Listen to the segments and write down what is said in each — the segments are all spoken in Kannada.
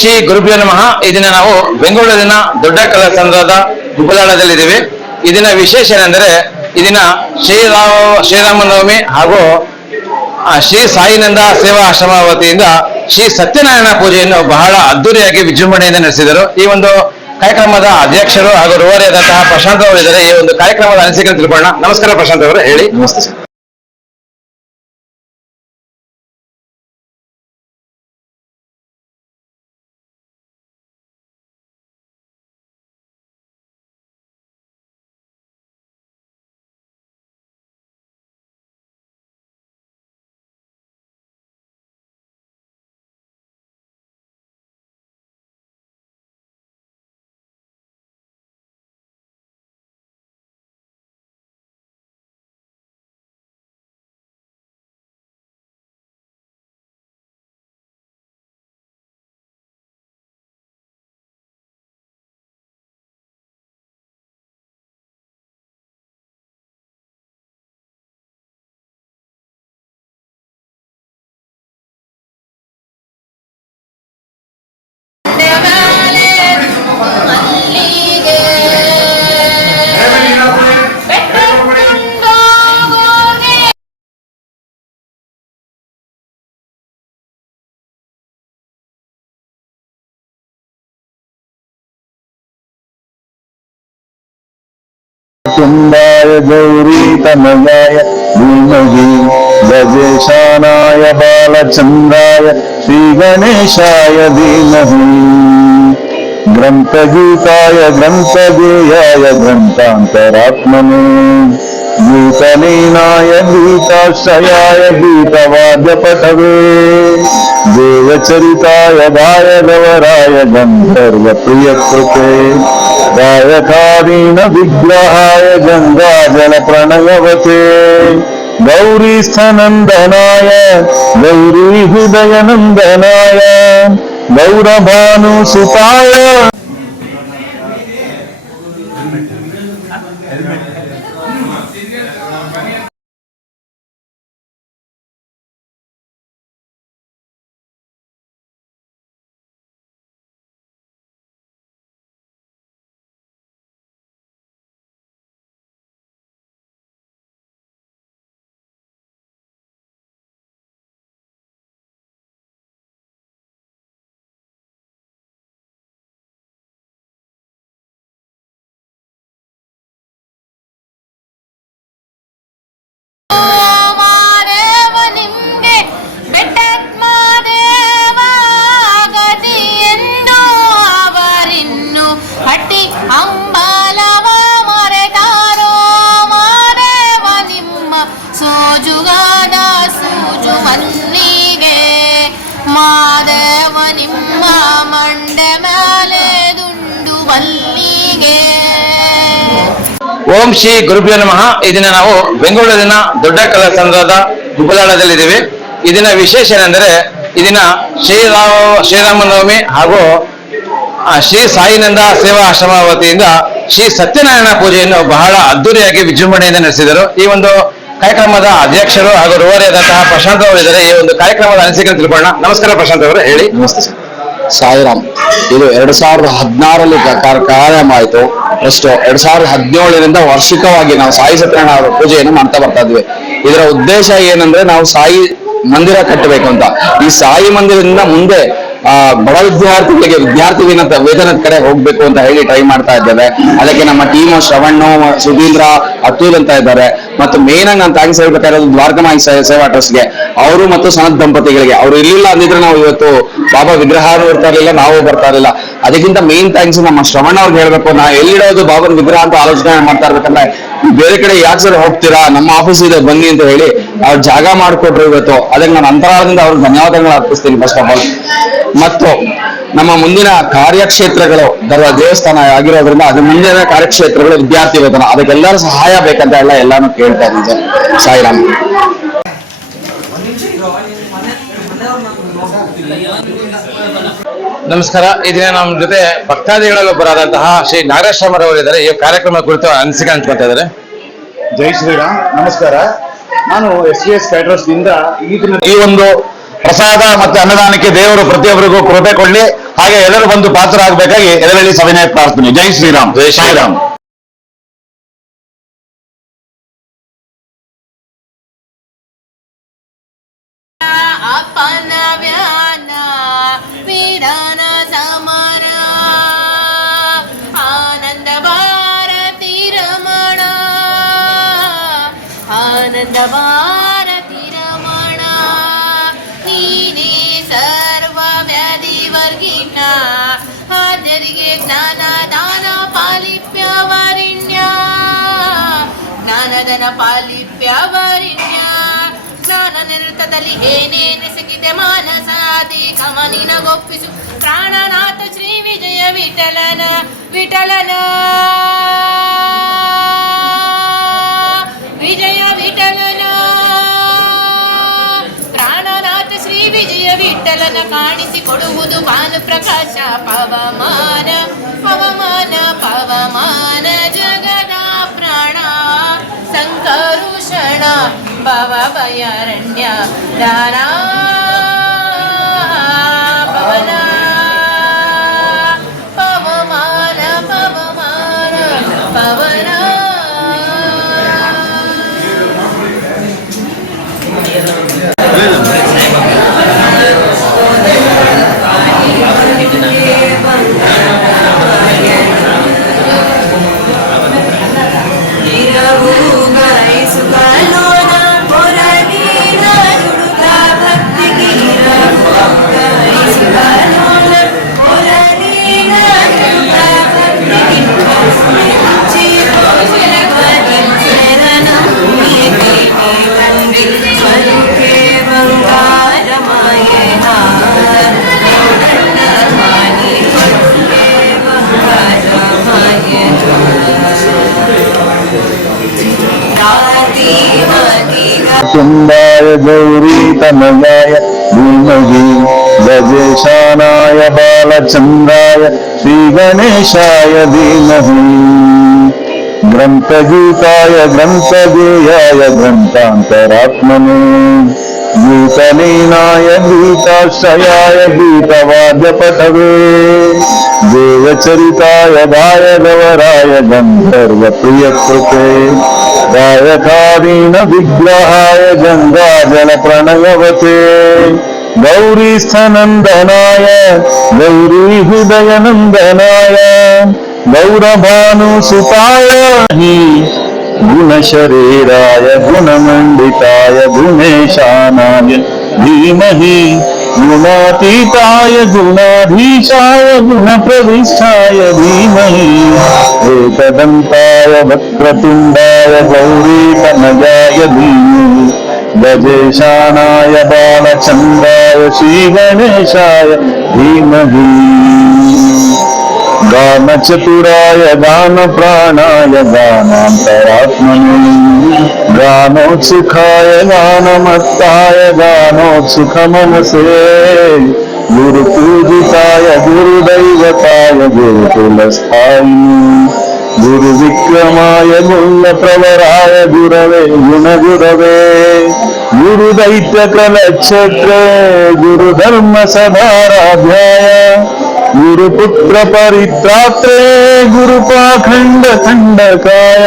ಶ್ರೀ ಗುರುಭ್ಯೋ ನಮಃ. ಈ ನಾವು ಬೆಂಗಳೂರಿನ ದೊಡ್ಡ ಕಲಾಸಂದ್ರದ ಗುಬ್ಬಲಾಳದಲ್ಲಿದ್ದೇವೆ. ಈ ದಿನ ವಿಶೇಷ ಏನೆಂದರೆ, ಈ ದಿನ ಶ್ರೀರಾಮ, ಶ್ರೀರಾಮನವಮಿ ಹಾಗೂ ಶ್ರೀ ಸಾಯಿನಂದ ಸೇವಾ ಆಶ್ರಮ ವತಿಯಿಂದ ಶ್ರೀ ಸತ್ಯನಾರಾಯಣ ಪೂಜೆಯನ್ನು ಬಹಳ ಅದ್ದೂರಿಯಾಗಿ ವಿಜೃಂಭಣೆಯಿಂದ ನಡೆಸಿದರು. ಈ ಒಂದು ಕಾರ್ಯಕ್ರಮದ ಅಧ್ಯಕ್ಷರು ಹಾಗೂ ರೂವಾರಿಯಾದಂತಹ ಪ್ರಶಾಂತ್ ಅವರು ಈ ಒಂದು ಕಾರ್ಯಕ್ರಮದ ಅನಿಸಿಕೆ ತಿಳ್ಕೊಳ್ಳೋಣ. ನಮಸ್ಕಾರ ಪ್ರಶಾಂತ್ ಅವರು, ಹೇಳಿ. ನಮಸ್ತೆ ಸರ್. कुन्दाय गौरीतनयाय धीमहि गजेशानाय बालचन्द्राय श्रीगणेशाय धीमहि। ग्रन्थगीताय ग्रन्थगेयाय ग्रन्थान्तरात्मने गीतलीनाय, गीताश्रयाय गीतवाद्यपटवे देवचरिताय गायगवराय गन्धर्वप्रियकृते। गायकारीन विग्रहाय गङ्गाजलप्रणयवते गौरीस्थनन्दनाय गौरीहृदयनन्दनाय गौरभानुसुताय ಓಂ ಶ್ರೀ ಗುರುಭ್ಯೋ ನಮಃ. ಈ ನಾವು ಬೆಂಗಳೂರಿನ ದೊಡ್ಡ ಕಲಾಸಂದ್ರದ ಗುಬ್ಬಲಾಳದಲ್ಲಿದ್ದೇವೆ. ಈ ದಿನ ವಿಶೇಷ ಏನೆಂದರೆ, ಈ ದಿನ ಶ್ರೀರಾಮ, ಶ್ರೀರಾಮನವಮಿ ಹಾಗೂ ಶ್ರೀ ಸಾಯಿನಂದ ಸೇವಾ ಆಶ್ರಮ ವತಿಯಿಂದ ಶ್ರೀ ಸತ್ಯನಾರಾಯಣ ಪೂಜೆಯನ್ನು ಬಹಳ ಅದ್ದೂರಿಯಾಗಿ ವಿಜೃಂಭಣೆಯಿಂದ ನಡೆಸಿದರು. ಈ ಒಂದು ಕಾರ್ಯಕ್ರಮದ ಅಧ್ಯಕ್ಷರು ಹಾಗೂ ರೂವಾರಿಯಾದಂತಹ ಪ್ರಶಾಂತ್ ಅವರು ಈ ಒಂದು ಕಾರ್ಯಕ್ರಮದ ಅನಿಸಿಕೆ ತಿಳ್ಕೊಳ್ಳೋಣ. ನಮಸ್ಕಾರ ಪ್ರಶಾಂತ್ ಅವರು, ಹೇಳಿ. ನಮಸ್ತೆ. ಸಾಯಿರಾಮ್ ಇದು ಎರಡ್ ಸಾವಿರದ ಹದಿನಾರರಲ್ಲಿ ಕಾರ್ಯಕ್ರಮ ಆಯಿತು ನೆಕ್ಸ್ಟ್ ಎರಡ್ ಸಾವಿರದ ಹದಿನೇಳರಿಂದ ವಾರ್ಷಿಕವಾಗಿ ನಾವು ಸಾಯಿ ಸತ್ಯನಾರಾಯಣ ಪೂಜೆಯನ್ನು ಮಾಡ್ತಾ ಬರ್ತಾ ಇದ್ವಿ. ಇದರ ಉದ್ದೇಶ ಏನಂದ್ರೆ ನಾವು ಸಾಯಿ ಮಂದಿರ ಕಟ್ಟಬೇಕು ಅಂತ. ಈ ಸಾಯಿ ಮಂದಿರದಿಂದ ಮುಂದೆ, ಆ, ಬಡ ವಿದ್ಯಾರ್ಥಿಗಳಿಗೆ ವಿದ್ಯಾರ್ಥಿ ವೇತನ ವೇತನದ ಕಡೆ ಹೋಗ್ಬೇಕು ಅಂತ ಹೇಳಿ ಟ್ರೈ ಮಾಡ್ತಾ ಇದ್ದೇವೆ. ಅದಕ್ಕೆ ನಮ್ಮ ಟೀಮ್ ಶ್ರವಣ್ಣು, ಸುಧೀಂದ್ರ ಅತುಲ್ ಅಂತ ಇದ್ದಾರೆ. ಮತ್ತು ಮೇನ್ ಆಗಿ ನಾನು ಥ್ಯಾಂಕ್ಸ್ ಹೇಳ್ಬೇಕಾಗಿರೋದು ದ್ವಾರಕಮಾಯಿ ಸೇವಾ ಟ್ರಸ್ಟ್ಗೆ ಅವರು ಮತ್ತು ಸನತ್ ದಂಪತಿಗಳಿಗೆ. ಅವ್ರು ಇರಲಿಲ್ಲ ಅಂದಿದ್ರೆ ನಾವು ಇವತ್ತು ಬಾಬಾ ವಿಗ್ರಹ ಬರ್ತಾ ಇರಲಿಲ್ಲ, ನಾವು ಬರ್ತಾ ಇರಲಿಲ್ಲ. ಅದಕ್ಕಿಂತ ಮೇನ್ ಥ್ಯಾಂಕ್ಸ್ ನಮ್ಮ ಶ್ರವಣ ಅವ್ರಿಗೆ ಹೇಳ್ಬೇಕು. ನಾ ಎಲ್ಲಿಡೋದು ಬಾಬನ ವಿಗ್ರಹ ಅಂತ ಆಲೋಚನೆ ಮಾಡ್ತಾ ಇರ್ಬೇಕಂದ್ರೆ ಬೇರೆ ಕಡೆ ಯಾಕೆ ಸರ್ ಹೋಗ್ತೀರಾ? ನಮ್ಮ ಆಫೀಸ್ ಇದೆ, ಬನ್ನಿ ಅಂತ ಹೇಳಿ ಅವ್ರು ಜಾಗ ಮಾಡಿಕೊಟ್ರು ಇವತ್ತು. ಅದಕ್ಕೆ ನಾನು ಅಂತರಾಳದಿಂದ ಅವ್ರಿಗೆ ಧನ್ಯವಾದಗಳು ಅರ್ಪಿಸ್ತೀನಿ ಫಸ್ಟ್ ಆಫ್ ಆಲ್ ಮತ್ತು ನಮ್ಮ ಮುಂದಿನ ಕಾರ್ಯಕ್ಷೇತ್ರಗಳು ಧರ್ಮ ದೇವಸ್ಥಾನ ಆಗಿರೋದ್ರಿಂದ ಅದ್ರ ಮುಂದಿನ ಕಾರ್ಯಕ್ಷೇತ್ರಗಳು ವಿದ್ಯಾರ್ಥಿ ವೇತನ. ಅದಕ್ಕೆಲ್ಲರ ಸಹಾಯ ಬೇಕಂತ ಎಲ್ಲ ಎಲ್ಲಾನು ಕೇಳ್ತಾ ಇದ್ದೀನಿ ಸರ್. ಸಾಯಿರಾಮ್. ನಮಸ್ಕಾರ. ಈ ದಿನ ನಮ್ಮ ಜೊತೆ ಭಕ್ತಾದಿಗಳಲ್ಲೊಬ್ಬರಾದಂತಹ ಶ್ರೀ ನಾಗೇಶ್ವರರವರು ಇದ್ದಾರೆ. ಈ ಕಾರ್ಯಕ್ರಮ ಕುರಿತು ಅನಿಸಿಕೆ ಹಂಚ್ಕೊತಾ ಇದ್ದಾರೆ. ಜೈ ಶ್ರೀರಾಮ್. ನಮಸ್ಕಾರ. ನಾನು ಎಸ್ ವಿ ಎಸ್ ಕ್ಯಾಟ್ರಸ್ನಿಂದ ಈ ದಿನ ಈ ಒಂದು ಪ್ರಸಾದ ಮತ್ತೆ ಅನ್ನದಾನಕ್ಕೆ ದೇವರು ಪ್ರತಿಯೊಬ್ಬರಿಗೂ ಕೃಪೆ ಕೊಡ್ಲಿ. ಹಾಗೆ ಎಲ್ಲರೂ ಬಂದು ಪಾತ್ರರಾಗಬೇಕಾಗಿ ಎಲ್ಲರಲ್ಲಿ ಸವಿನಯ ಪ್ರಾರ್ಥನೆ. ಜೈ ಶ್ರೀರಾಮ್. ಜೈ ಶ್ರೀರಾಮ್. ಆನಂದ ಭಾರತಿ ರಮಣ. ಆನಂದ ಜ್ಞಾನದನ ಪಾಲಿಪ್ಯ ವರಿಣ್ಯ ಜ್ಞಾನ ಏನೇನು ಸಿಗಿದೆ ಮಾನಸಾದಿ ಕಮನಿನ ಗೊಪ್ಪಿಸು ಪ್ರಾಣನಾಥ ಶ್ರೀ ವಿಜಯ ವಿಠಲನ ವಿಠಲನ. ವಿಠಲನ ಕಾಣಿಸಿಕೊಡುವುದು ಭಾನು ಪ್ರಕಾಶ ಪವಮಾನ ಪವಮಾನ ಪವಮಾನ ಜಗದ ಪ್ರಾಣ. ಸಂಕರುಷಣ ಭವ ಭಯಾರಣ್ಯ ದಾನ तनयाय धीमहि गजेशानाय बालचन्द्राय श्रीगणेशाय धीमहि। ग्रन्थगीताय, ग्रन्थगेयाय, ग्रन्थान्तरात्मने। गीतलीनाय गीताश्रयाय गीतवाद्यपटवे देवचरिताय गायगवराय, गन्धर्वप्रियकृते। गायकारीण विग्रहाय गङ्गाजलप्रणयवते। गौरीस्थनन्दनाय गौरी हृदयनन्दनाय गौरभानुसुताय हि गुणशरीराय गुणमण्डिताय गुणेशानाय धीमहि गुणातीताय गुणाधीशाय गुणप्रविष्टाय धीमहि एकदन्ताय वक्रतुण्डाय गौरीकनजाय धीमहि गजेशानाय बालचन्द्राय श्रीगणेशाय धीमहि गानचतुराय गानप्राणाय गानान्तरात्मने गानोत्सुखाय गानमत्ताय गानोत्सुखमनसे गुरुपूजिताय गुरुदैवताय गुरुकुलस्थायिनि गुरुविक्रमाय गुणप्रवराय गुरवे गुणगुरवे गुरुदैत्यकलक्षत्रे गुरुधर्मसदाराध्याय गुरुपुत्रपरित्रात्रे गुरुपाखण्डखण्डकाय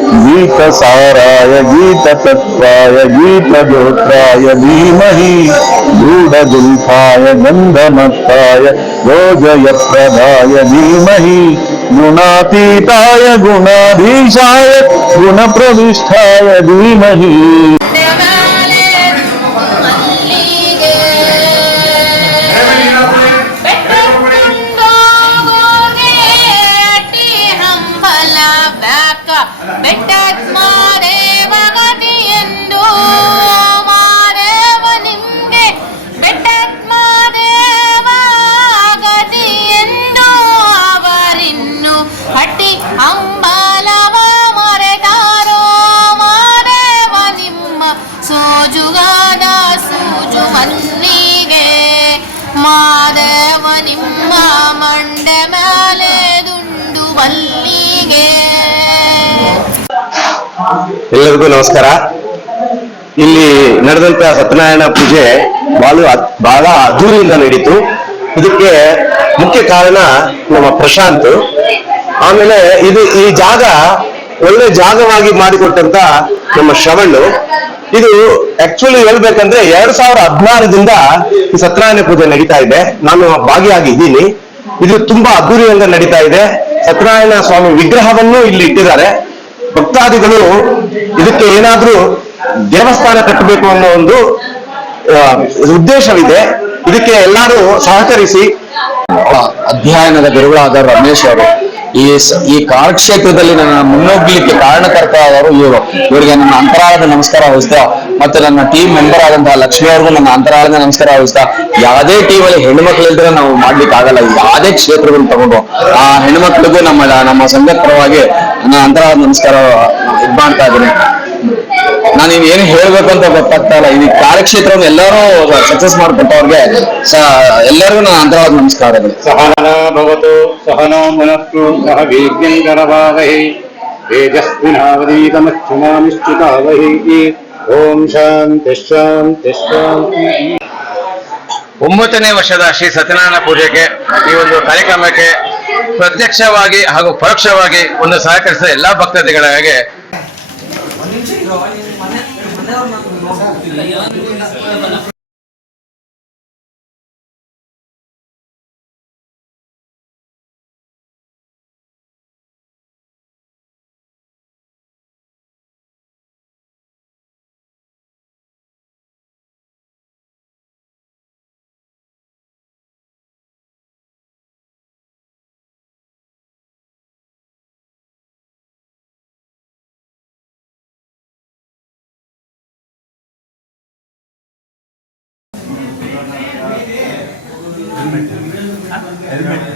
गीत साराय गीत गीतसाराय, गीततत्त्वाय गीतगोत्राय धीमहि गूढगुल्फाय गन्धमत्ताय भोजयप्रदाय धीमहि, गुणातीताय, गुणाधीशाय, गुणप्रविष्ठाय, धीमहि। ಎಲ್ಲರಿಗೂ ನಮಸ್ಕಾರ. ಇಲ್ಲಿ ನಡೆದಂತ ಸತ್ಯನಾರಾಯಣ ಪೂಜೆ ಬಹಳ ಬಹಳ ಅದ್ದೂರಿಯಿಂದ ನಡೀತು ಇದಕ್ಕೆ ಮುಖ್ಯ ಕಾರಣ ನಮ್ಮ ಪ್ರಶಾಂತ್. ಆಮೇಲೆ ಇದು ಈ ಜಾಗ ಒಳ್ಳೆ ಜಾಗವಾಗಿ ಮಾಡಿಕೊಟ್ಟಂತ ನಮ್ಮ ಶ್ರವಣ್. ಇದು ಆಕ್ಚುಲಿ ಹೇಳ್ಬೇಕಂದ್ರೆ ಎರಡ್ ಸಾವಿರ ಹದಿನಾರರಿಂದ ಈ ಸತ್ಯನಾರಾಯಣ ಪೂಜೆ ನಡೀತಾ ಇದೆ. ನಾನು ಭಾಗಿಯಾಗಿದ್ದೀನಿ ಇದು ತುಂಬಾ ಅದ್ದೂರಿಯಿಂದ ನಡೀತಾ ಇದೆ. ಸತ್ಯನಾರಾಯಣ ಸ್ವಾಮಿ ವಿಗ್ರಹವನ್ನು ಇಲ್ಲಿ ಇಟ್ಟಿದ್ದಾರೆ. ಭಕ್ತಾದಿಗಳು ಇದಕ್ಕೆ ಏನಾದ್ರೂ ದೇವಸ್ಥಾನ ಕಟ್ಟಬೇಕು ಅನ್ನೋ ಒಂದು ಉದ್ದೇಶವಿದೆ. ಇದಕ್ಕೆ ಎಲ್ಲರೂ ಸಹಕರಿಸಿ. ಅಧ್ಯಯನದ ಗುರುಗಳಾದ ರಮೇಶ್ ಅವರು, ಈ ಈ ಕಾರ್ಯಕ್ಷೇತ್ರದಲ್ಲಿ ನನ್ನ ಮುನ್ನೋಗ್ಲಿಕ್ಕೆ ಕಾರಣಕರ್ತರಾದವರು ಇವರು. ಇವರಿಗೆ ನನ್ನ ಅಂತರಾಳದ ನಮಸ್ಕಾರ ವಹಿಸ್ತಾ ಮತ್ತೆ ನನ್ನ ಟೀಮ್ ಮೆಂಬರ್ ಆದಂತಹ ಲಕ್ಷ್ಮಿ ಅವ್ರಿಗೂ ನನ್ನ ಅಂತರಾಳದ ನಮಸ್ಕಾರ ವಹಿಸ್ತಾ ಯಾವುದೇ ಟೀಮ್ ಅಲ್ಲಿ ಹೆಣ್ಣು ಮಕ್ಳು ಇಲ್ದ್ರೆ ನಾವು ಮಾಡ್ಲಿಕ್ಕೆ ಆಗಲ್ಲ ಯಾವುದೇ ಕ್ಷೇತ್ರಗಳನ್ನು ತಗೊಂಡು ಆ ಹೆಣ್ಮಕ್ಳಿಗೂ ನಮ್ಮ ನಮ್ಮ ಸಂಘದ ಪರವಾಗಿ ನನ್ನ ಅಂತರ ನಮಸ್ಕಾರ. ಇದ್ ಮಾಡ್ತಾ ಇದ್ದೀನಿ. ನಾನು ಇನ್ ಏನು ಹೇಳ್ಬೇಕು ಅಂತ ಗೊತ್ತಾಗ್ತಾ ಇಲ್ಲ. ಈ ಕಾರ್ಯಕ್ಷೇತ್ರವನ್ನು ಎಲ್ಲರೂ ಸಕ್ಸಸ್ ಮಾಡ್ಕೊಟ್ಟವ್ರಿಗೆ ಎಲ್ಲರಿಗೂ ನನ್ನ ಅಂತರವಾದ ನಮಸ್ಕಾರಗಳು. ಸಹನಾ ಭವತು ಸಹನೋ ಮನಸ್ಸು ಸಹ ವೀರ್ಯಂಕರವಾವಹೈ ತೇಜಸ್ವಿನಾವದೀತಮಶ್ಚಿನಾಮಿಶ್ಚಿತಾವಹೈ ಓಂ ಶಾಂತಿ ಶಾಂತಿ ಶಾಂತಿ. ಒಂಬತ್ತನೇ ವರ್ಷದ ಶ್ರೀ ಸತ್ಯನಾರಾಯಣ ಪೂಜೆಗೆ ಈ ಒಂದು ಕಾರ್ಯಕ್ರಮಕ್ಕೆ ಪ್ರತ್ಯಕ್ಷವಾಗಿ ಹಾಗೂ ಪರೋಕ್ಷವಾಗಿ ಒಂದು ಸಹಕರಿಸಿದ ಎಲ್ಲಾ ಭಕ್ತಾದಿಗಳಿಗೆ హెల్మెట్. హెల్మెట్.